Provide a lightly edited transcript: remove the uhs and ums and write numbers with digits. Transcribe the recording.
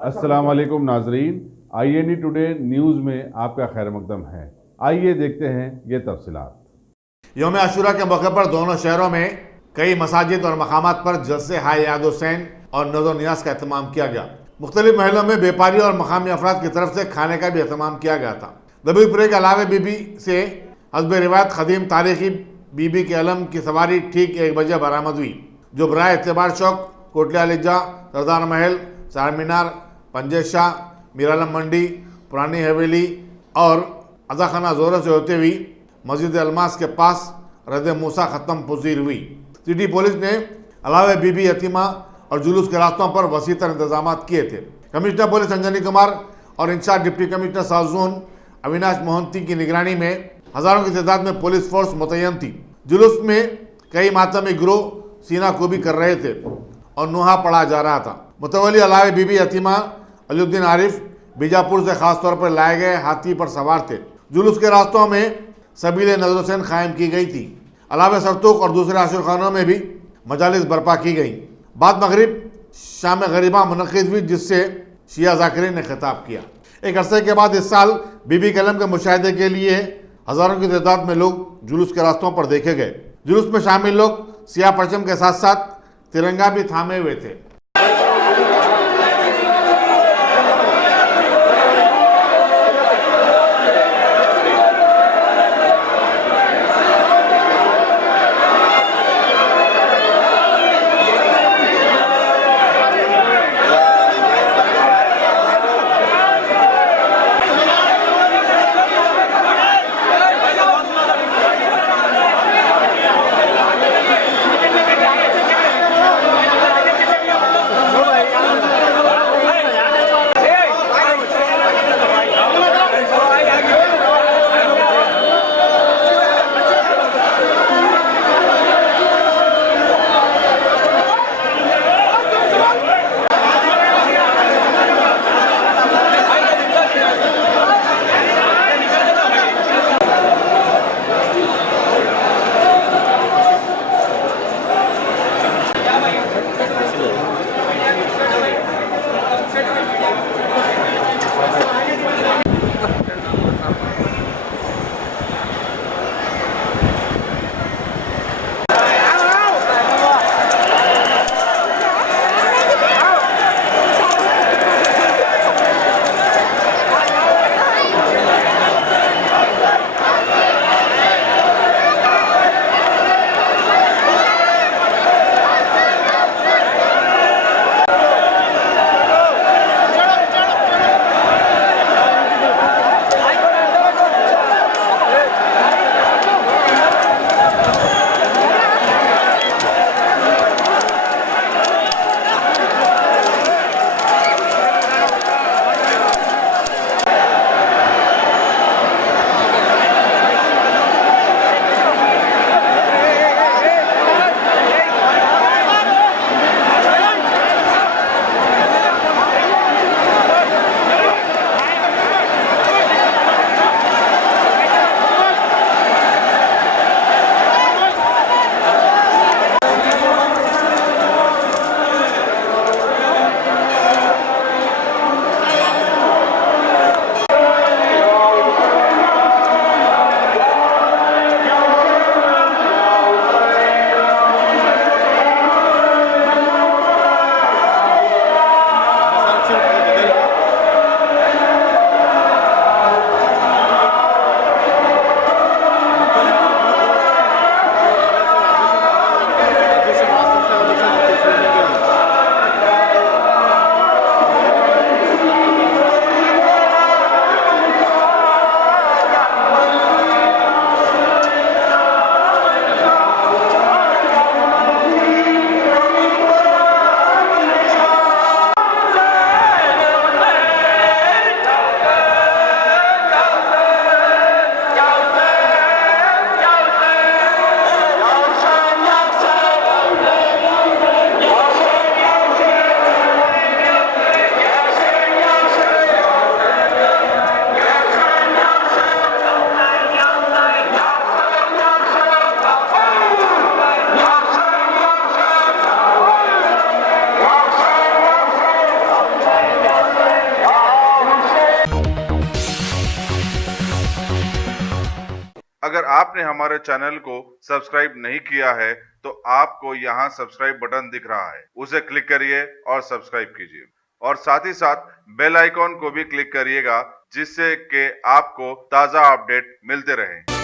अस्सलाम वालेकुम नाजरीन, INE टुडे न्यूज़ में आपका खैर मकदम है। आइए देखते हैं ये तफसीलात। यौम आशूरा के मौके पर दोनों शहरों में कई मसाजिद और मकामात पर जलसे हाय याद हुसैन और नज़र नियाज का एहतमाम किया गया। मुख्तलिफ महलों में व्यापारी और मकामी अफराद की तरफ से खाने का भी एहतमाम किया गया था। नबीपुरे के अलावे बीबी से हस्ब रिवायत खदीम तारीखी बीबी के अलम की सवारी ठीक 1 बजे बरामद हुई, जो बराए एतबार चौक, कोटलिया लिजा, सरदार महल, चार मीनार, पंजे शाह, मीरालम मंडी, पुरानी हवेली और अजाखाना जोर से होते हुई मस्जिद अलमास के पास रद मूसा ख़त्म पुजीर हुई। सिटी पुलिस ने अलावे बीबी यतीमा और जुलूस के रास्तों पर वसीतर इंतजाम किए थे। कमिश्नर पुलिस अंजनी कुमार और incharge deputy commissioner south zone Avinash Mohanty की निगरानी में हजारों की तादाद में पुलिस फोर्स मुतय्यन थी। जुलूस में कई मातमी गिरोह सीना को भी कर रहे थे और नुहा पड़ा जा रहा था। मुतवली अलावे बीबी यतीमा अलीउद्दीन आरिफ बीजापुर से खास तौर पर लाए गए हाथी पर सवार थे। जुलूस के रास्तों में सबीले नजर हुसैन कायम की गई थी। अलावे सरतूक और दूसरे आशिर खानों में भी मजालिस बर्पा की गई। बाद मगरिब शाम गरीबा मुनक़िद हुई, जिससे शिया ज़ाकिरीन ने खिताब किया। एक अरसे के बाद इस साल बीबी कलम के मुशाहिदे के लिए हज़ारों की तादाद में लोग जुलूस के रास्तों पर देखे गए। जुलूस में शामिल लोग सियाह परचम के साथ साथ तिरंगा भी थामे हुए थे। अगर आपने हमारे चैनल को सब्सक्राइब नहीं किया है तो आपको यहाँ सब्सक्राइब बटन दिख रहा है, उसे क्लिक करिए और सब्सक्राइब कीजिए और साथ ही साथ बेल आइकॉन को भी क्लिक करिएगा जिससे कि आपको ताज़ा अपडेट मिलते रहें।